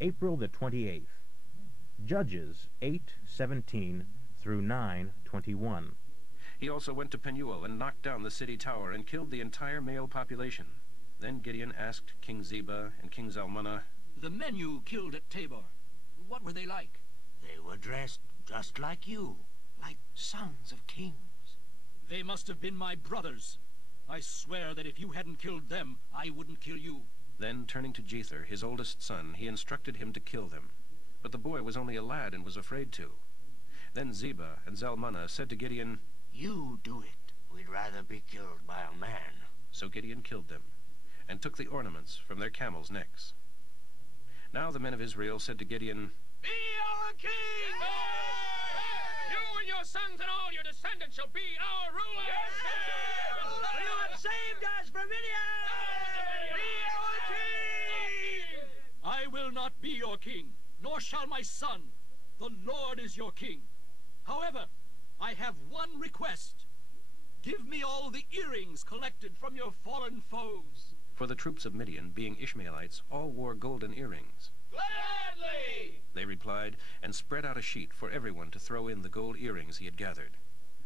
April the 28th. Judges 8:17 through 9:21. He also went to Penuel and knocked down the city tower and killed the entire male population. Then Gideon asked King Zebah and King Zalmunna, "The men you killed at Tabor, what were they like?" They were dressed just like you, like sons of kings. "They must have been my brothers. I swear that if you hadn't killed them, I wouldn't kill you." Then, turning to Jether, his oldest son, he instructed him to kill them. But the boy was only a lad and was afraid to. Then Zebah and Zalmunna said to Gideon, "You do it. We'd rather be killed by a man." So Gideon killed them, and took the ornaments from their camels' necks. Now the men of Israel said to Gideon, "Be our king! You and your sons and all your descendants shall be our rulers! You have saved us from Midian! Be our king! "I will not be your king, nor shall my son. The Lord is your king. However, I have one request. Give me all the earrings collected from your fallen foes." For the troops of Midian, being Ishmaelites, all wore golden earrings. "Gladly!" They replied, and spread out a sheet for everyone to throw in the gold earrings he had gathered.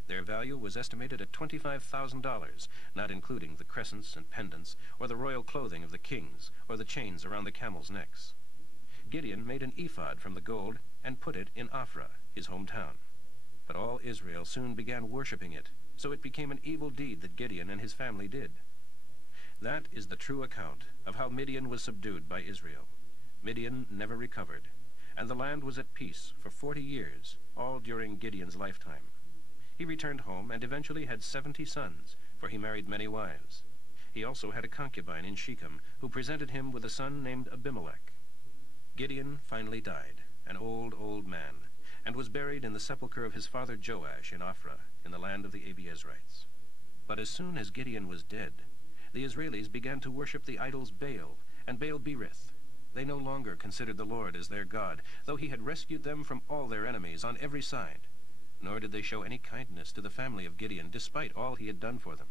Their value was estimated at $25,000, not including the crescents and pendants, or the royal clothing of the kings, or the chains around the camels' necks. Gideon made an ephod from the gold and put it in Ophrah, his hometown. But all Israel soon began worshipping it, so it became an evil deed that Gideon and his family did. That is the true account of how Midian was subdued by Israel. Midian never recovered, and the land was at peace for 40 years, all during Gideon's lifetime. He returned home and eventually had 70 sons, for he married many wives. He also had a concubine in Shechem, who presented him with a son named Abimelech. Gideon finally died, an old man, and was buried in the sepulchre of his father Joash in Ophrah, in the land of the Abiezrites. But as soon as Gideon was dead, the Israelis began to worship the idols Baal and Baal-berith. They no longer considered the Lord as their God, though he had rescued them from all their enemies on every side. Nor did they show any kindness to the family of Gideon, despite all he had done for them.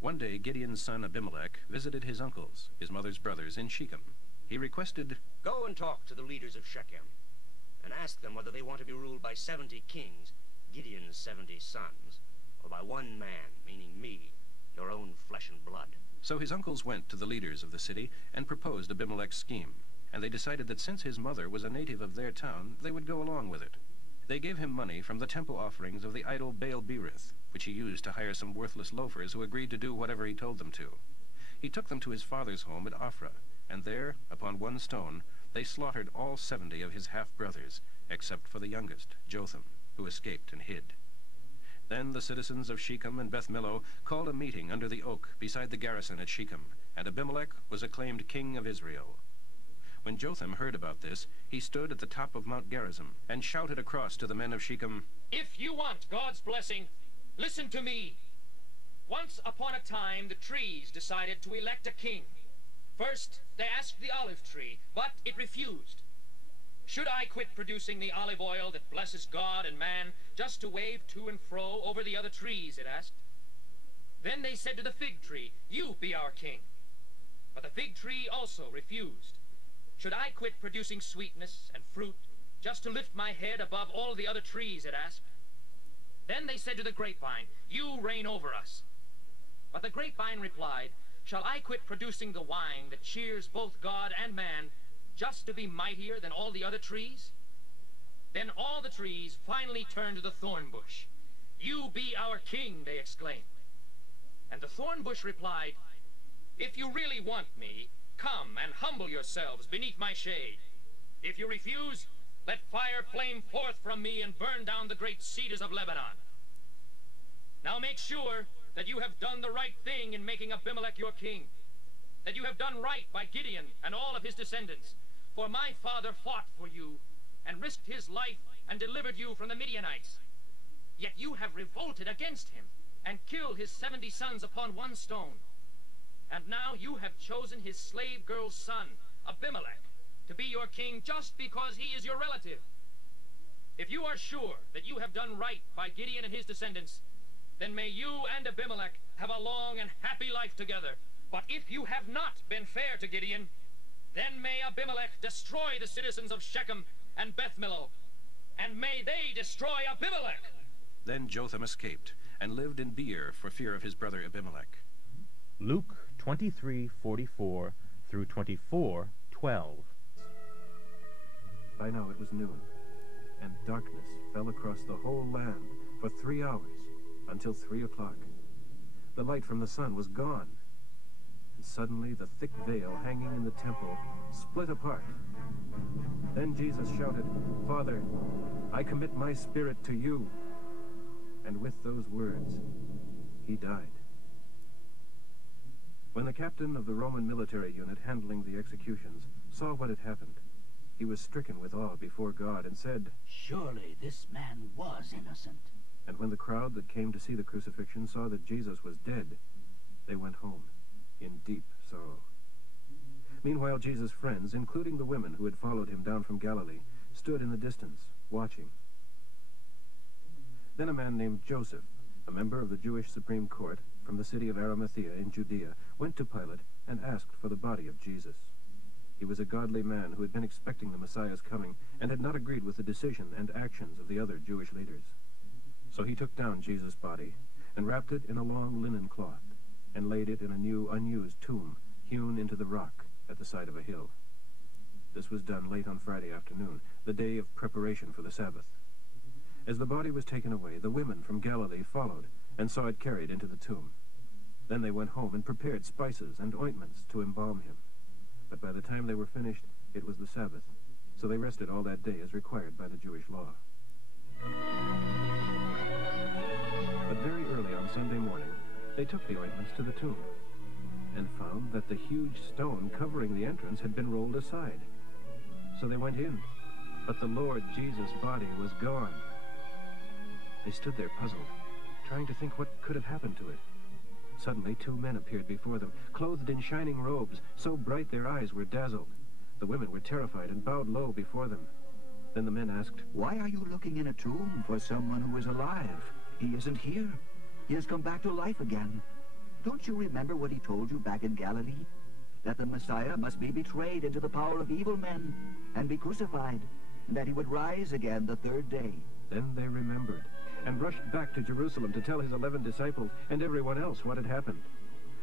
One day Gideon's son Abimelech visited his uncles, his mother's brothers, in Shechem. He requested, "Go and talk to the leaders of Shechem, and ask them whether they want to be ruled by 70 kings, Gideon's 70 sons, or by one man, meaning me, your own flesh and blood." So his uncles went to the leaders of the city and proposed Abimelech's scheme, and they decided that since his mother was a native of their town, they would go along with it. They gave him money from the temple offerings of the idol Baal-berith, which he used to hire some worthless loafers who agreed to do whatever he told them to. He took them to his father's home at Ophrah, and there, upon one stone, they slaughtered all 70 of his half-brothers, except for the youngest, Jotham, who escaped and hid. Then the citizens of Shechem and Beth-Millo called a meeting under the oak beside the garrison at Shechem, and Abimelech was acclaimed king of Israel. When Jotham heard about this, he stood at the top of Mount Gerizim and shouted across to the men of Shechem, "If you want God's blessing, listen to me. Once upon a time, the trees decided to elect a king. First, they asked the olive tree, but it refused. Should I quit producing the olive oil that blesses God and man just to wave to and fro over the other trees, it asked. Then they said to the fig tree, "You be our king." But the fig tree also refused. Should I quit producing sweetness and fruit just to lift my head above all the other trees, it asked. Then they said to the grapevine, "You reign over us." But the grapevine replied, "Shall I quit producing the wine that cheers both God and man just to be mightier than all the other trees?" Then all the trees finally turned to the thorn bush. "You be our king," they exclaimed. And the thorn bush replied, "If you really want me, come and humble yourselves beneath my shade. If you refuse, let fire flame forth from me and burn down the great cedars of Lebanon. Now make sure that you have done the right thing in making Abimelech your king, that you have done right by Gideon and all of his descendants, for my father fought for you and risked his life and delivered you from the Midianites. Yet you have revolted against him and killed his 70 sons upon one stone. And now you have chosen his slave girl's son, Abimelech, to be your king just because he is your relative. If you are sure that you have done right by Gideon and his descendants, then may you and Abimelech have a long and happy life together. But if you have not been fair to Gideon, Then may Abimelech destroy the citizens of Shechem and Beth-Millo, and may they destroy Abimelech. Then Jotham escaped, and lived in Beer for fear of his brother Abimelech. Luke 23:44 through 24:12. By now it was noon, and darkness fell across the whole land for 3 hours, until 3 o'clock. The light from the sun was gone, and suddenly the thick veil hanging in the temple split apart. Then Jesus shouted, "Father, I commit my spirit to you." And with those words, he died. When the captain of the Roman military unit handling the executions saw what had happened, he was stricken with awe before God and said, Surely this man was innocent. and when the crowd that came to see the crucifixion saw that Jesus was dead, they went home in deep sorrow. Meanwhile, Jesus' friends, including the women who had followed him down from Galilee, stood in the distance, watching. Then a man named Joseph, a member of the Jewish Supreme Court from the city of Arimathea in Judea, went to Pilate and asked for the body of Jesus. He was a godly man who had been expecting the Messiah's coming and had not agreed with the decision and actions of the other Jewish leaders. So he took down Jesus' body and wrapped it in a long linen cloth and laid it in a new unused tomb hewn into the rock at the side of a hill. This was done late on Friday afternoon, the day of preparation for the Sabbath. As the body was taken away, the women from Galilee followed and saw it carried into the tomb. Then they went home and prepared spices and ointments to embalm him. But by the time they were finished, it was the Sabbath, so they rested all that day as required by the Jewish law. But very early on Sunday morning, they took the ointments to the tomb and found that the huge stone covering the entrance had been rolled aside. So they went in, but the Lord Jesus' body was gone. They stood there puzzled, trying to think what could have happened to it. Suddenly, 2 men appeared before them, clothed in shining robes, so bright their eyes were dazzled. The women were terrified and bowed low before them. Then the men asked, "Why are you looking in a tomb for someone who is alive? He isn't here. He has come back to life again. Don't you remember what he told you back in Galilee? That the Messiah must be betrayed into the power of evil men and be crucified, and that he would rise again the 3rd day." Then they remembered and rushed back to Jerusalem to tell his 11 disciples and everyone else what had happened.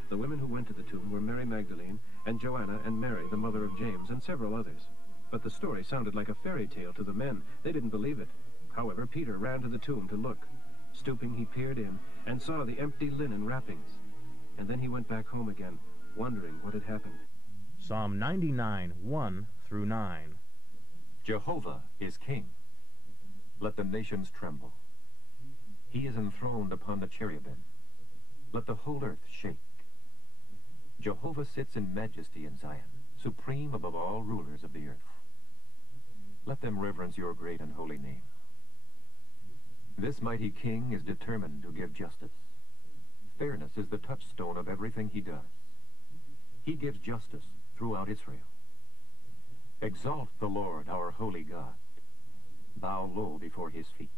The women who went to the tomb were Mary Magdalene and Joanna and Mary, the mother of James, and several others. But the story sounded like a fairy tale to the men. They didn't believe it. However, Peter ran to the tomb to look. Stooping, he peered in and saw the empty linen wrappings. And then he went back home again, wondering what had happened. Psalm 99, 1 through 9. Jehovah is king. Let the nations tremble. He is enthroned upon the cherubim. Let the whole earth shake. Jehovah sits in majesty in Zion, supreme above all rulers of the earth. Let them reverence your great and holy name. This mighty king is determined to give justice. Fairness is the touchstone of everything he does. He gives justice throughout Israel. Exalt the Lord, our holy God. Bow low before his feet.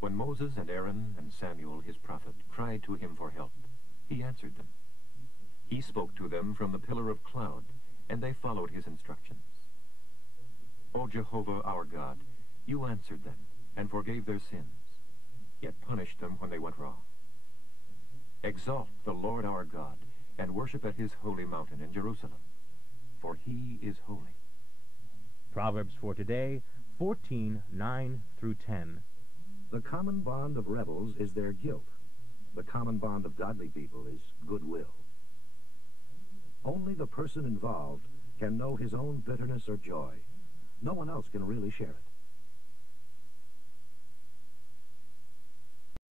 When Moses and Aaron and Samuel, his prophet, cried to him for help, he answered them. He spoke to them from the pillar of cloud, and they followed his instructions. O Jehovah, our God, you answered them and forgave their sins, yet punished them when they went wrong. Exalt the Lord our God, and worship at his holy mountain in Jerusalem, for he is holy. Proverbs for today, 14, 9 through 10. The common bond of rebels is their guilt. The common bond of godly people is goodwill. Only the person involved can know his own bitterness or joy. No one else can really share it.